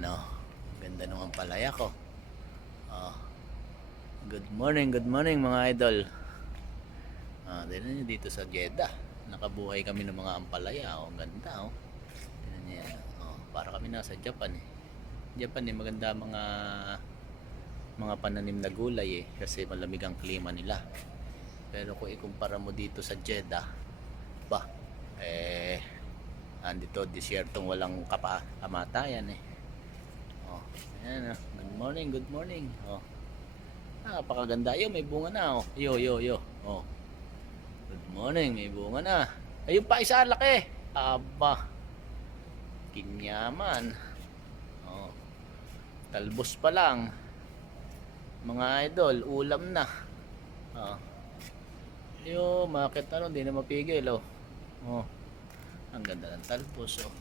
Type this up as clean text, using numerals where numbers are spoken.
Yan oh. Ganda naman palaya ko. Oh. Good morning mga idol. Tignan nyo dito sa Jeddah. Nakabuhay kami ng mga ampalaya. Oh, ganda oh. Tignan nyo yan. Oh, para kami nasa Japan eh. Japan eh, maganda mga pananim na gulay eh. Kasi malamig ang klima nila. Pero kung ikumpara mo dito sa Jeddah, ba, andito disyertong walang kamatayan eh. Oh, ayan oh. Good morning. Oh. Napakaganda. Yo, may bunga na oh. Yo. Oh. Good morning, may bunga na. Ayun pa isa laki. Aba. Kinyaman. Oh. Talbos pa lang. Mga idol, ulam na. Oh. Yo, makita no, hindi na mapigil oh. Oh. Ang ganda ng talbos oh.